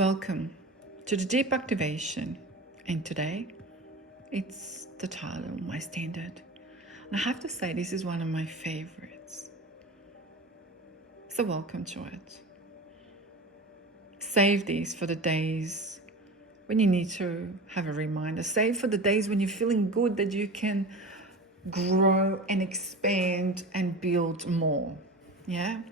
Welcome to the Deep Activation, and today it's the title, My Standard. And I have to say, this is one of my favorites. So welcome to it. Save these for the days when you need to have a reminder. Save for the days when you're feeling good that you can grow and expand and build more. Yeah?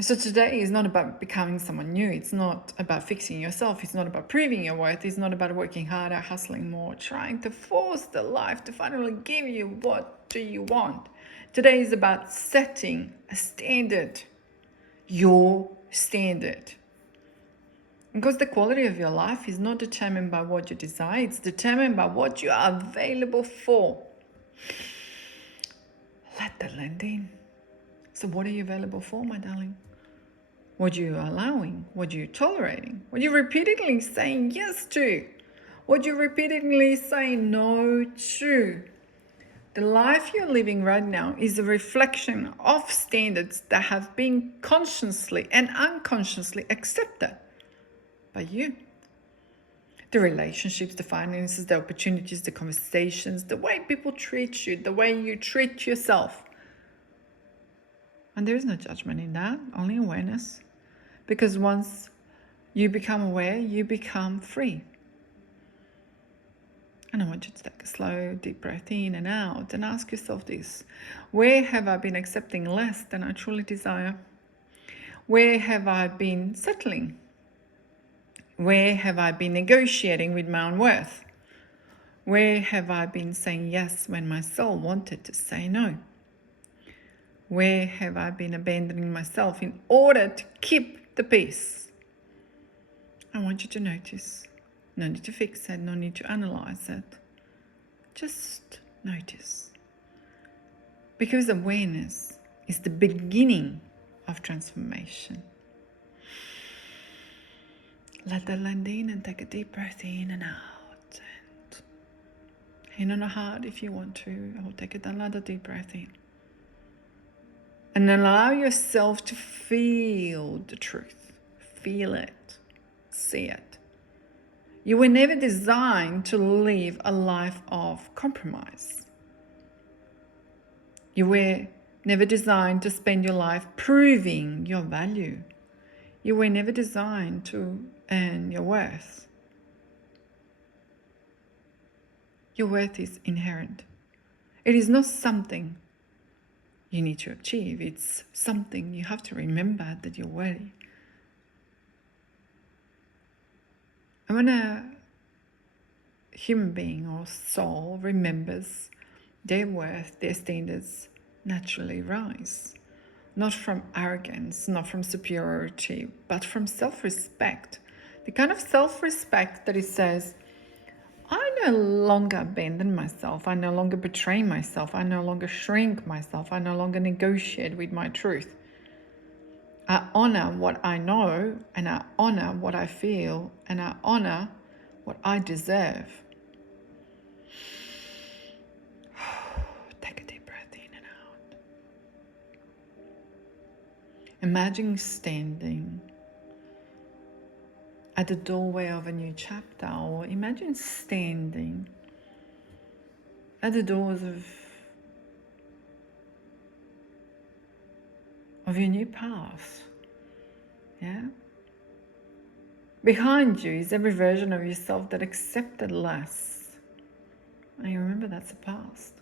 So today is not about becoming someone new. It's not about fixing yourself. It's not about proving your worth. It's not about working harder, hustling more, trying to force the life to finally give you what do you want. Today is about setting a standard, your standard. Because the quality of your life is not determined by what you desire. It's determined by what you are available for. Let that land in. So what are you available for, my darling? What are you allowing? What are you tolerating? What are you repeatedly saying yes to? What are you repeatedly saying no to? The life you're living right now is a reflection of standards that have been consciously and unconsciously accepted by you. The relationships, the finances, the opportunities, the conversations, the way people treat you, the way you treat yourself. And there is no judgment in that, only awareness. Because once you become aware, you become free. And I want you to take a slow, deep breath in and out and ask yourself this. Where have I been accepting less than I truly desire? Where have I been settling? Where have I been negotiating with my own worth? Where have I been saying yes when my soul wanted to say no? Where have I been abandoning myself in order to keep the peace? I want you to notice. No need to fix it, no need to analyze it. Just notice. Because awareness is the beginning of transformation. Let that land in and take a deep breath in and out. And hand on the heart if you want to, or take another deep breath in. And allow yourself to feel the truth. Feel it. See it. You were never designed to live a life of compromise. You were never designed to spend your life proving your value. You were never designed to earn your worth. Your worth is inherent. It is not something you need to achieve. It's something you have to remember that you're worthy. And when a human being or soul remembers their worth, their standards naturally rise. Not from arrogance, not from superiority, but from self-respect. The kind of self-respect that it says, I no longer abandon myself, I no longer betray myself, I no longer shrink myself, I no longer negotiate with my truth. I honor what I know, and I honor what I feel, and I honor what I deserve. Take a deep breath in and out. Imagine standing at the doorway of a new chapter, or imagine standing at the doors of your new path. Yeah? Behind you is every version of yourself that accepted less. And you remember that's the past.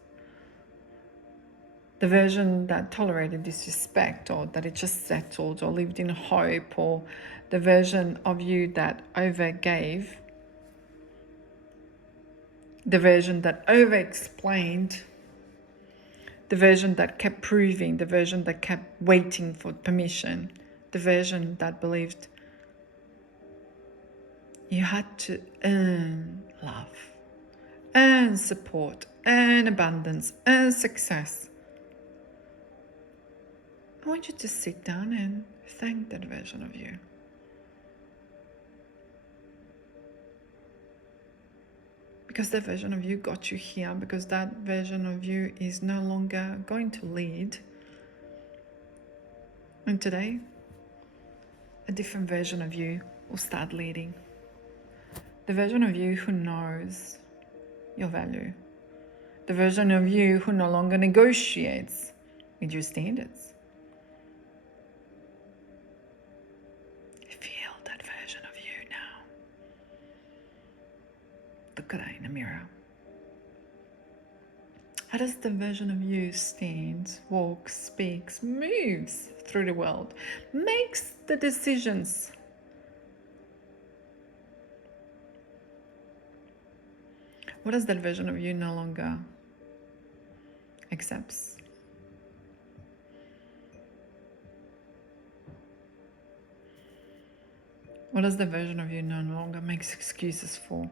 The version that tolerated disrespect, or that it just settled, or lived in hope, or the version of you that overgave, the version that over-explained, the version that kept proving, the version that kept waiting for permission, the version that believed you had to earn love, earn support, earn abundance, earn success. I want you to sit down and thank that version of you. Because that version of you got you here, because that version of you is no longer going to lead. And today, a different version of you will start leading. The version of you who knows your value. The version of you who no longer negotiates with your standards. Feel that version of you now. Look at that in the mirror. How does the version of you stand, walks, speaks, moves through the world, makes the decisions? What does that version of you no longer accepts? What does the version of you no longer makes excuses for?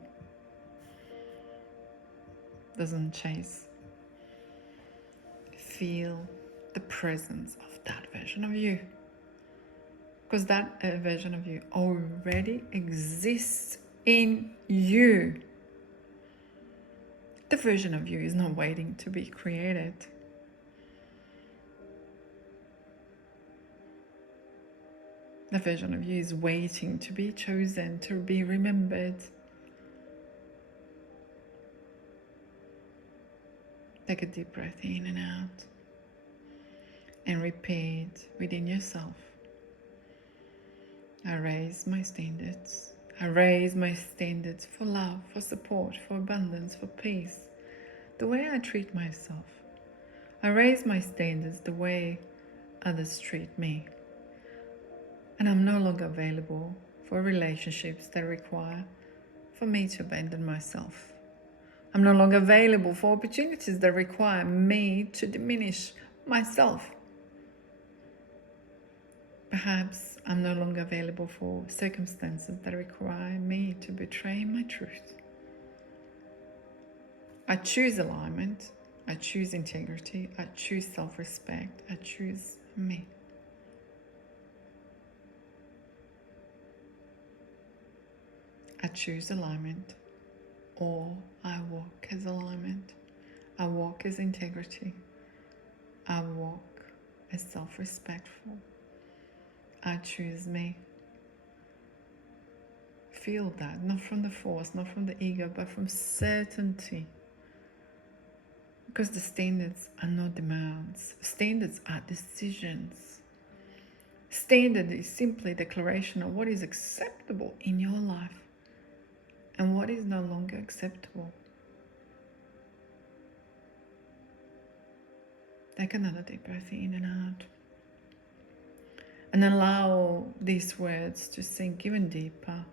Doesn't chase? Feel the presence of that version of you. Because that version of you already exists in you. The version of you is not waiting to be created. The version of you is waiting to be chosen, to be remembered. Take a deep breath in and out. And repeat within yourself. I raise my standards. I raise my standards for love, for support, for abundance, for peace. The way I treat myself. I raise my standards the way others treat me. And I'm no longer available for relationships that require for me to abandon myself. I'm no longer available for opportunities that require me to diminish myself. Perhaps I'm no longer available for circumstances that require me to betray my truth. I choose alignment. I choose integrity. I choose self-respect. I choose me. I choose alignment, or I walk as alignment. I walk as integrity. I walk as self-respectful. I choose me. Feel that, not from the force, not from the ego, but from certainty. Because the standards are not demands. Standards are decisions. Standard is simply a declaration of what is acceptable in your life and what is no longer acceptable. Take another deep breath in and out. And allow these words to sink even deeper.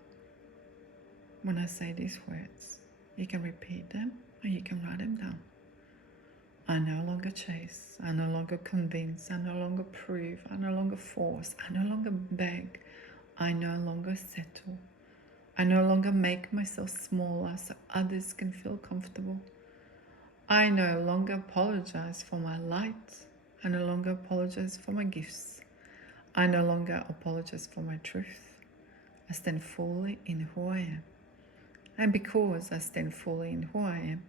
When I say these words, you can repeat them or you can write them down. I no longer chase. I no longer convince. I no longer prove. I no longer force. I no longer beg. I no longer settle. I no longer make myself smaller so others can feel comfortable. I no longer apologize for my light. I no longer apologize for my gifts. I no longer apologize for my truth. I stand fully in who I am. And because I stand fully in who I am,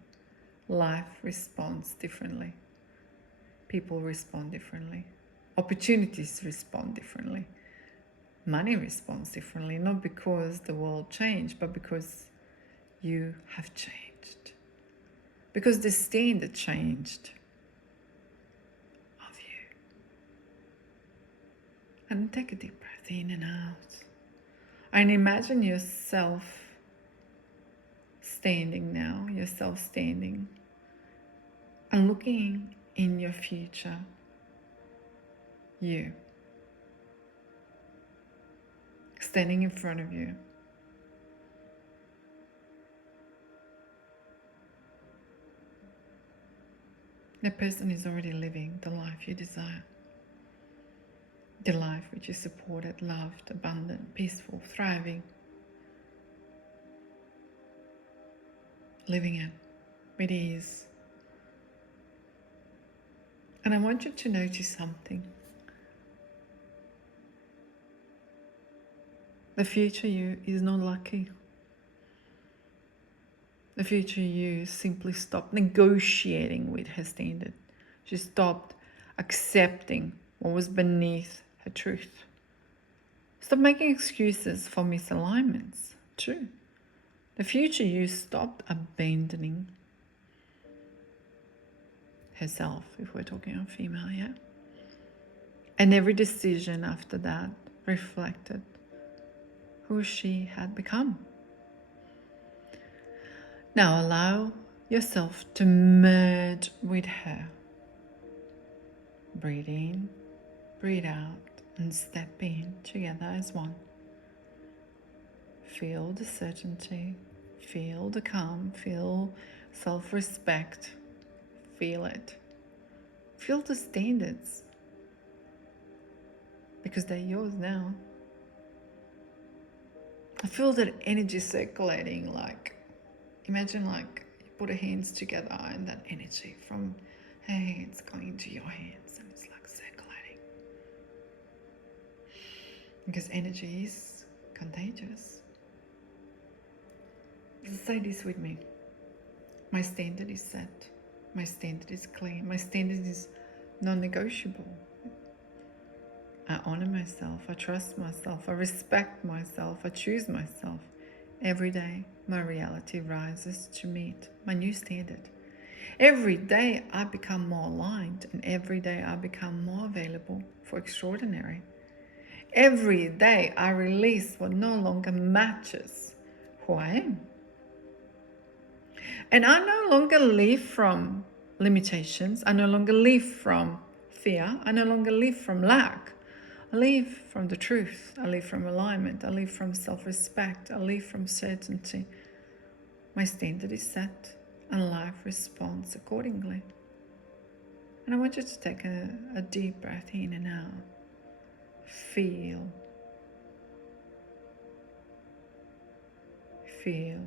life responds differently. People respond differently. Opportunities respond differently. Money responds differently, not because the world changed, but because you have changed. Because the standard changed of you. And take a deep breath in and out. And imagine yourself standing now, yourself standing and looking in your future you, standing in front of you. That person is already living the life you desire. The life which is supported, loved, abundant, peaceful, thriving. Living it with ease. And I want you to notice something. The future you is not lucky. The future you simply stopped negotiating with her standard. She stopped accepting what was beneath her truth. Stop making excuses for misalignments, too. The future you stopped abandoning herself, if we're talking on female, yeah? And every decision after that reflected who she had become. Now allow yourself to merge with her. Breathe in, breathe out, and step in together as one. Feel the certainty, feel the calm, feel self-respect, feel it. Feel the standards, because they're yours now. I feel that energy circulating, like, imagine like you put your hands together and that energy from her hands going into your hands and it's like circulating. Because energy is contagious. Say this with me. My standard is set. My standard is clear. My standard is non-negotiable. I honor myself. I trust myself. I respect myself. I choose myself. Every day, my reality rises to meet my new standard. Every day, I become more aligned, and every day, I become more available for extraordinary. Every day, I release what no longer matches who I am. And I no longer live from limitations. I no longer live from fear. I no longer live from lack. I live from the truth. I live from alignment. I live from self-respect. I live from certainty. My standard is set and life responds accordingly. And I want you to take a deep breath in and out. Feel. Feel.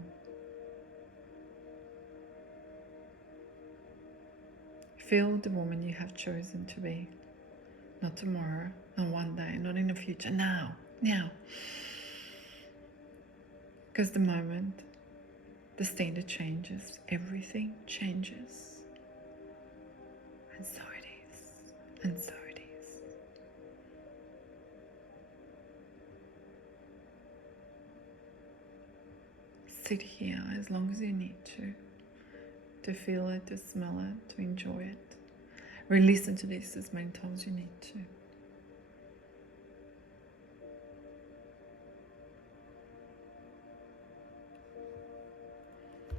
Feel the woman you have chosen to be. Not tomorrow, not one day, not in the future, now. Because the moment the standard changes, everything changes. And so it is, and so it is. Sit here as long as you need to feel it, to smell it, to enjoy it. Re-listen to this as many times as you need to.